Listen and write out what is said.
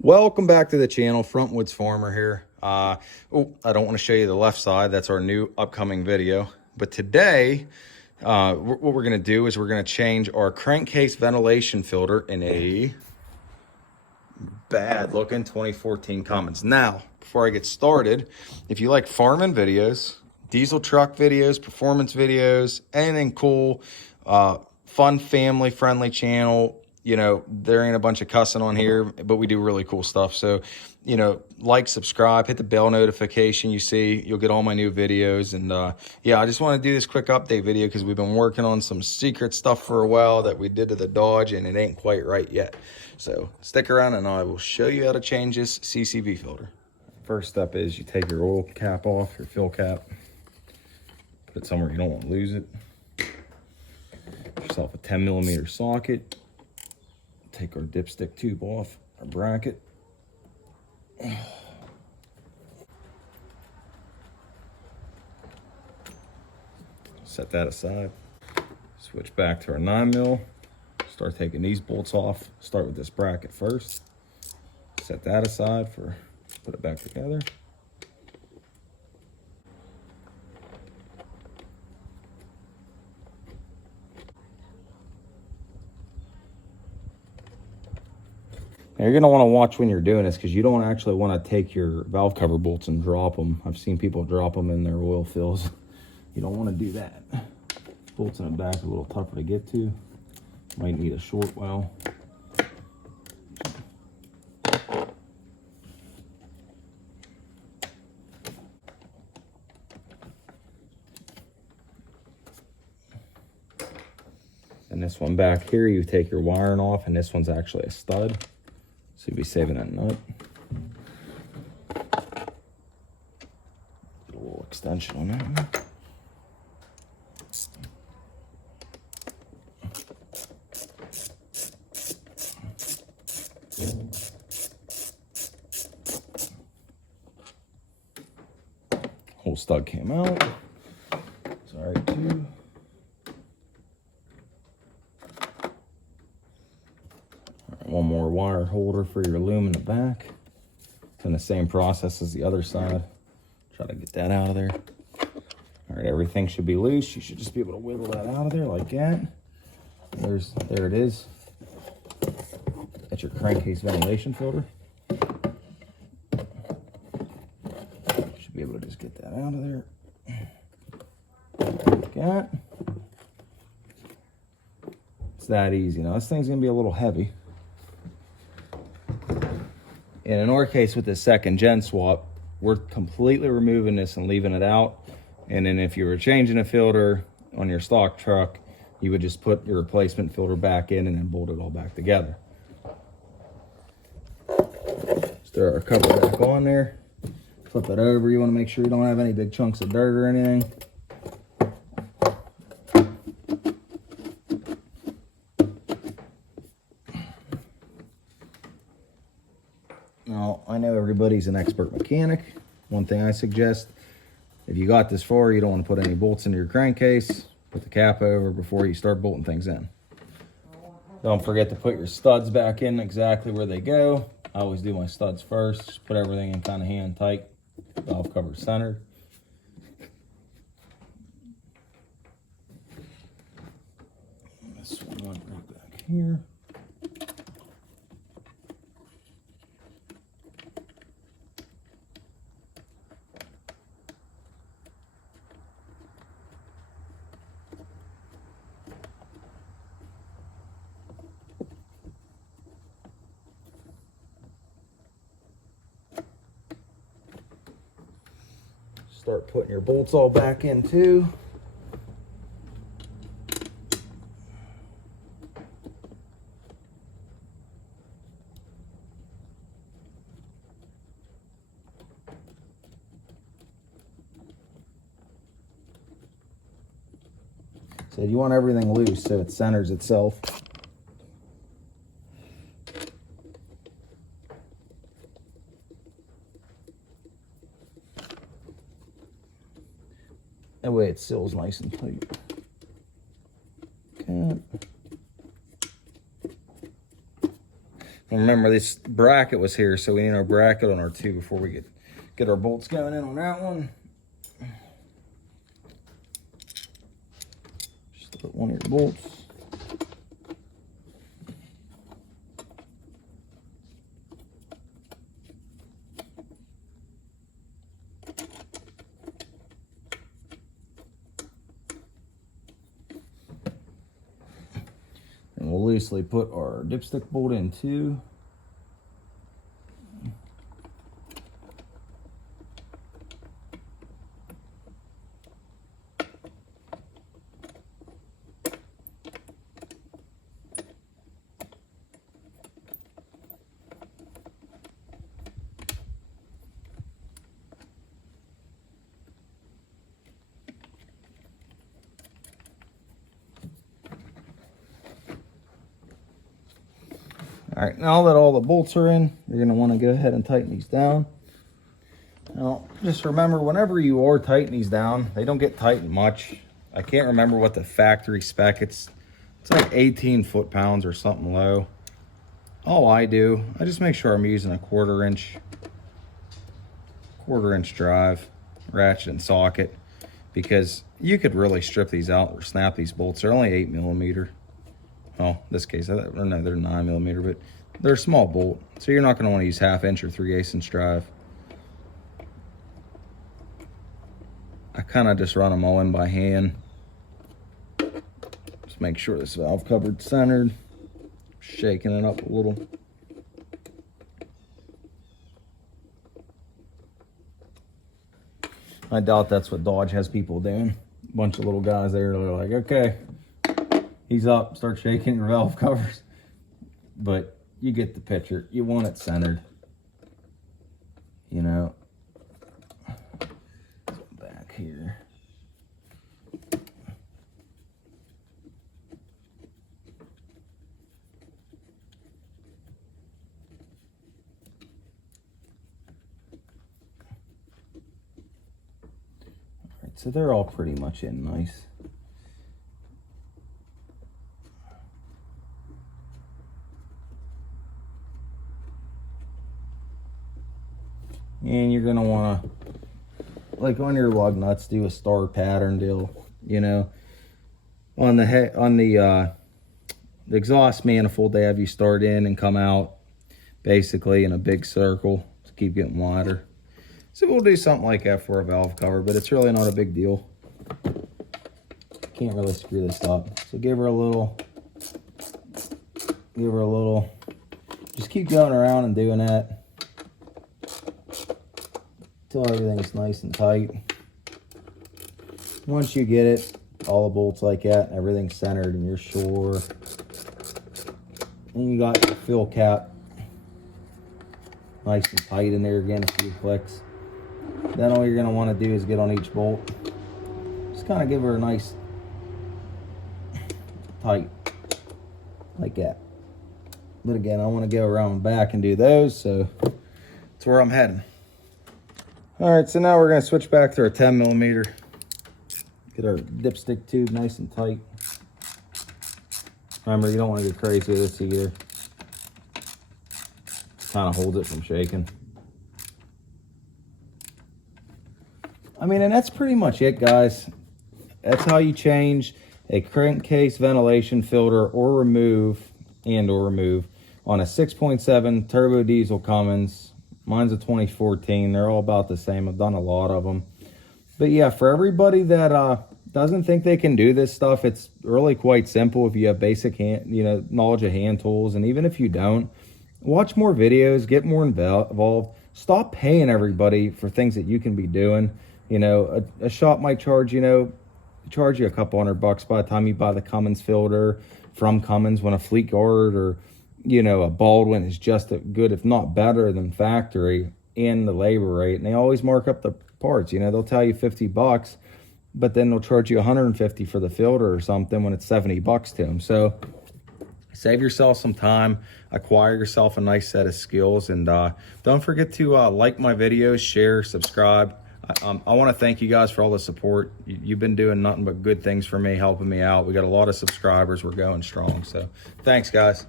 Welcome back to the channel. Frontwoods Farmer here. I don't want to show you the left side. That's our new upcoming video. But today, what we're going to do is we're going to change our crankcase ventilation filter in a bad looking 2014 Cummins. Now, before I get started, if you like farming videos, diesel truck videos, performance videos, anything cool, fun, family friendly channel, you know, there ain't a bunch of cussing on here, but we do really cool stuff. So, you know, like, subscribe, hit the bell notification. You see, you'll get all my new videos. And yeah, I just want to do this quick update video because we've been working on some secret stuff for a while that we did to the Dodge, and it ain't quite right yet. So stick around and I will show you how to change this CCV filter. First step is you take your oil cap off, your fill cap, put it somewhere you don't want to lose it. Get yourself a 10mm socket. Take our dipstick tube off, our bracket. Set that aside. Switch back to our 9mm. Start taking these bolts off. Start with this bracket first. Set that aside for, put it back together. Now you're gonna wanna watch when you're doing this because you don't actually wanna take your valve cover bolts and drop them. I've seen people drop them in their oil fills. You don't wanna do that. Bolts in the back are a little tougher to get to. Might need a short well. And this one back here, you take your wiring off, and this one's actually a stud. So you'll be saving that nut. Get a little extension on that one. Whole stud came out. It's all right too. One more wire holder for your loom in the back. It's in the same process as the other side. Try to get that out of there. All right, everything should be loose. You should just be able to wiggle that out of there like that. There it is. That's your crankcase ventilation filter. Should be able to just get that out of there. Like that. It's that easy. Now this thing's gonna be a little heavy. And in our case with this second gen swap, we're completely removing this and leaving it out. And then if you were changing a filter on your stock truck, you would just put your replacement filter back in and then bolt it all back together. Just throw our cover back on there. Flip it over. You want to make sure you don't have any big chunks of dirt or anything. Now, I know everybody's an expert mechanic. One thing I suggest, if you got this far, you don't want to put any bolts into your crankcase, put the cap over before you start bolting things in. Don't forget to put your studs back in exactly where they go. I always do my studs first. Just put everything in kind of hand tight. Valve cover centered. This one went right back here. Start putting your bolts all back in too. So you want everything loose so it centers itself. That way it seals nice and tight. Okay. Remember, this bracket was here, so we need our bracket on our 2 before we get our bolts going in on that one. Just put one of your bolts. And we'll loosely put our dipstick bolt in too. All right, now that all the bolts are in, you're gonna wanna go ahead and tighten these down. Now, just remember, whenever you are tightening these down, they don't get tightened much. I can't remember what the factory spec, it's like 18 foot-pounds or something low. All I do, I just make sure I'm using a quarter inch drive, ratchet and socket, because you could really strip these out or snap these bolts. They're only 8mm. Well, in this case, or no, they're 9mm, but they're a small bolt, so you're not going to want to use 1/2 inch or 3/8 inch drive. I kind of just run them all in by hand. Just make sure this valve cover's centered. Shaking it up a little. I doubt that's what Dodge has people doing. A bunch of little guys there, they're like, okay, he's up, start shaking your valve covers. But you get the picture. You want it centered. You know. Back here. Alright, so they're all pretty much in nice. And you're gonna wanna, like on your lug nuts, do a star pattern deal. You know, on the exhaust manifold, they have you start in and come out basically in a big circle to keep getting wider. So we'll do something like that for a valve cover, but it's really not a big deal. Can't really screw this up. So give her a little. Just keep going around and doing that until everything's nice and tight. Once you get it, all the bolts like that, and everything's centered and you're sure. And you got your fill cap nice and tight in there again, a few clicks. Then all you're gonna wanna do is get on each bolt. Just kind of give her a nice tight, like that. But again, I wanna go around back and do those, so that's where I'm heading. All right, so now we're gonna switch back to our 10mm. Get our dipstick tube nice and tight. Remember, you don't want to get crazy with this either. Kind of holds it from shaking. I mean, and that's pretty much it, guys. That's how you change a crankcase ventilation filter or remove on a 6.7 turbo diesel Cummins. Mine's a 2014. They're all about the same. I've done a lot of them. But yeah, for everybody that doesn't think they can do this stuff, it's really quite simple if you have basic knowledge of hand tools. And even if you don't, watch more videos, get more involved. Stop paying everybody for things that you can be doing. You know, a shop might charge you a couple $100 by the time you buy the Cummins filter from Cummins, when a Fleetguard or a Baldwin is just as good, if not better than factory in the labor rate. And they always mark up the parts. They'll tell you $50, but then they'll charge you $150 for the filter or something when it's $70 to them. So save yourself some time, acquire yourself a nice set of skills, and don't forget to like my videos, share, subscribe. I want to thank you guys for all the support. You've been doing nothing but good things for me, helping me out. We got a lot of subscribers. We're going strong. So thanks, guys.